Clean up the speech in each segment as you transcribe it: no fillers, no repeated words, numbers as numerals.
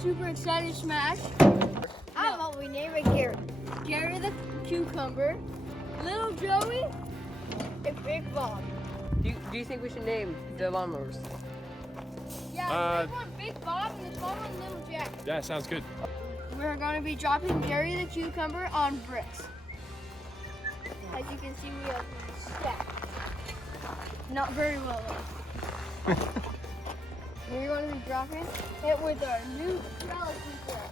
super excited to smash. I don't know what we name it, Gary. Gary the cucumber, Little Joey, And Big Bob. Do you think we should name the lawnmowers? Yeah, the big one Big Bob and the small one Little Jack. Yeah, sounds good. We're going to be dropping Gary the cucumber on bricks. As you can see, we have stacked. Not very well though. We're going to be dropping it with our new trellis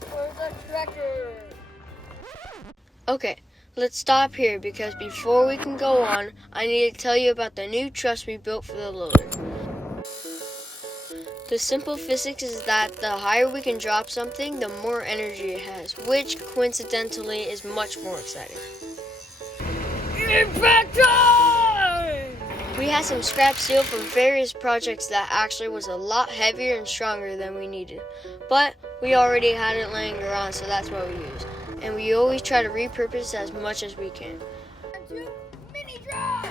for the tractor. Okay, let's stop here because before we can go on, I need to tell you about the new truss we built for the loader. The simple physics is that the higher we can drop something, the more energy it has, which coincidentally is much more exciting. Impact time! We had some scrap steel from various projects that actually was a lot heavier and stronger than we needed, but we already had it laying around, so that's what we used. And we always try to repurpose as much as we can. Mini drop!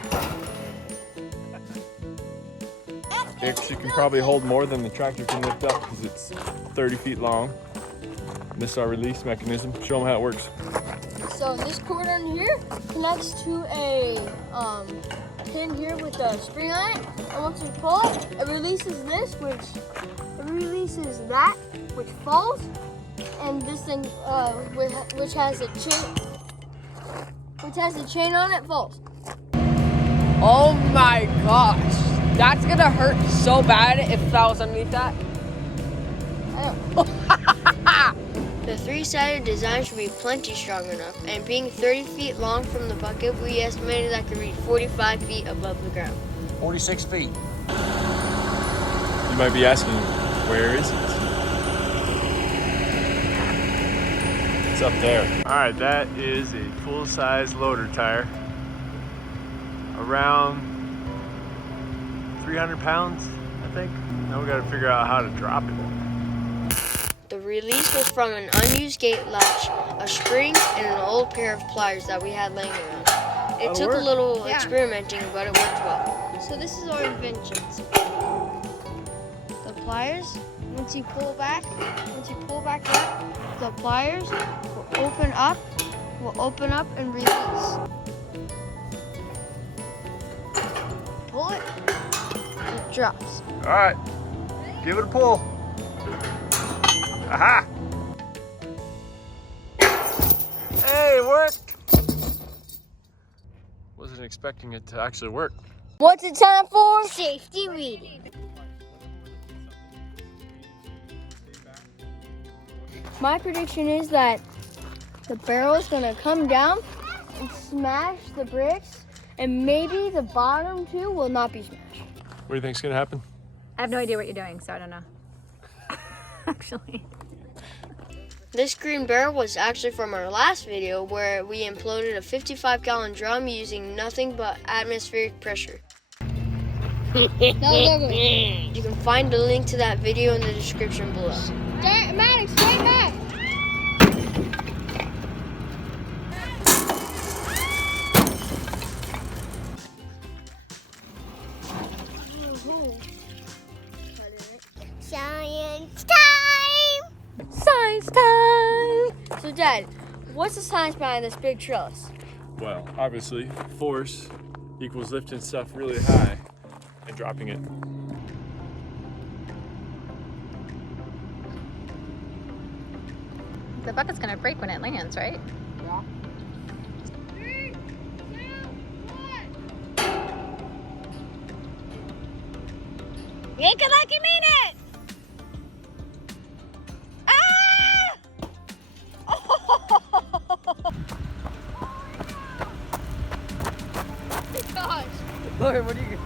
You can probably hold more than the tractor can lift up because it's 30 feet long. This is our release mechanism. Show them how it works. So this cord on here connects to a pin here with a spring on it. And once you pull it, it releases this, releases that, which falls. And this thing, which has a chain on it, falls. Oh my gosh, that's gonna hurt so bad if that was underneath that. The three-sided design should be plenty strong enough, and being 30 feet long from the bucket, we estimated that could reach 45 feet above the ground. 46 feet. You might be asking, where is it? It's up there. All right, that is a full-size loader tire. Around 300 pounds, I think. Now we gotta figure out how to drop it. The release was from an unused gate latch, a spring, and an old pair of pliers that we had laying around. It took a little experimenting, but it worked well. So this is our inventions. The pliers, once you pull back up, the pliers will open up and release. Pull it, it drops. All right, give it a pull. Aha! Hey, it worked! Wasn't expecting it to actually work. What's it time for? Safety reading. My prediction is that the barrel is going to come down and smash the bricks, and maybe the bottom two will not be smashed. What do you think's gonna happen? I have no idea what you're doing, so I don't know. Actually. This green barrel was actually from our last video where we imploded a 55-gallon drum using nothing but atmospheric pressure. You can find the link to that video in the description below. Maddox, stay back! Science time! Science time! So Dad, what's the science behind this big trellis? Well, obviously, force equals lifting stuff really high and dropping it. The bucket's gonna break when it lands, right? Yeah. 3, 2, 1. Yank it like you mean it! Gosh! Lauren, what do you?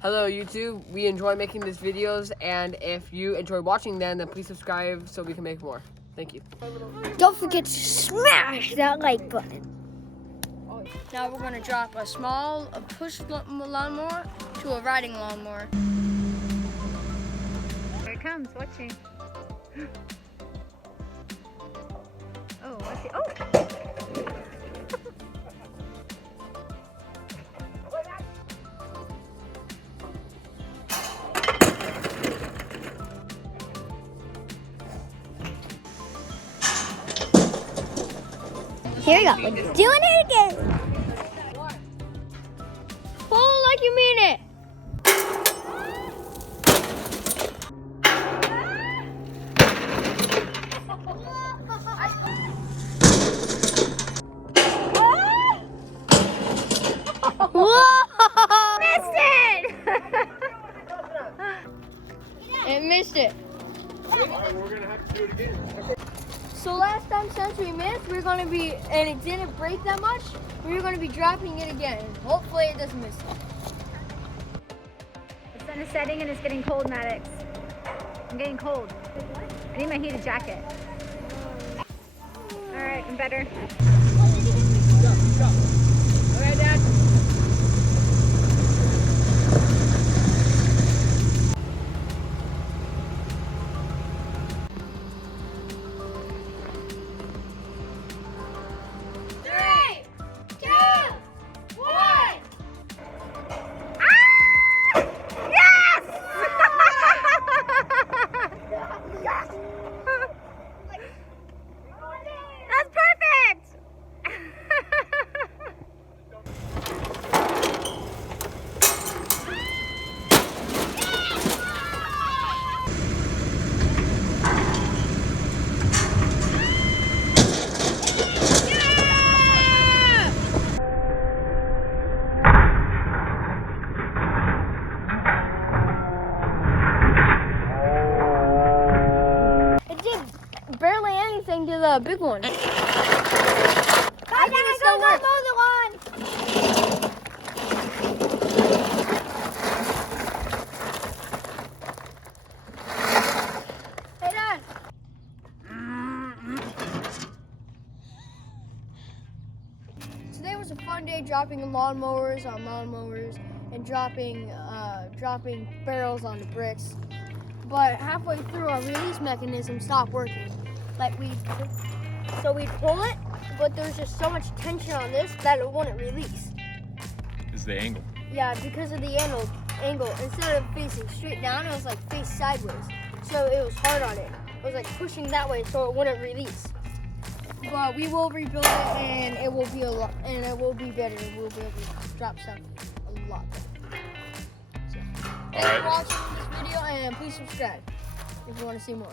Hello YouTube, we enjoy making these videos, and if you enjoy watching them, then please subscribe so we can make more. Thank you. Don't forget to smash that like button. Now we're going to drop a push lawnmower to a riding lawnmower. Here it comes, watching. Oh! Here we go. We're doing it again. Pull like you mean it. Whoa! Missed it! It missed it. We're gonna have to do it again. So last time since we missed, we're gonna be, and it didn't break that much, we're gonna be dropping it again. Hopefully it doesn't miss it. The sun is setting and it's getting cold, Maddox. I'm getting cold. I need my heated jacket. All right, I'm better. Okay, Dad. That's perfect! It did barely anything to the big one. I think it still works. the one. Hey, Dad. Today was a fun day dropping lawnmowers on lawnmowers and dropping barrels on the bricks. But halfway through, our release mechanism stopped working. So we'd pull it, but there's just so much tension on this that it wouldn't release. Is the angle. Yeah, because of the angle. Instead of facing straight down, it was like face sideways. So it was hard on it. It was like pushing that way so it wouldn't release. But we will rebuild it and it will be it will be better. We'll be able to drop stuff a lot better. So, thanks for watching this video and please subscribe if you want to see more.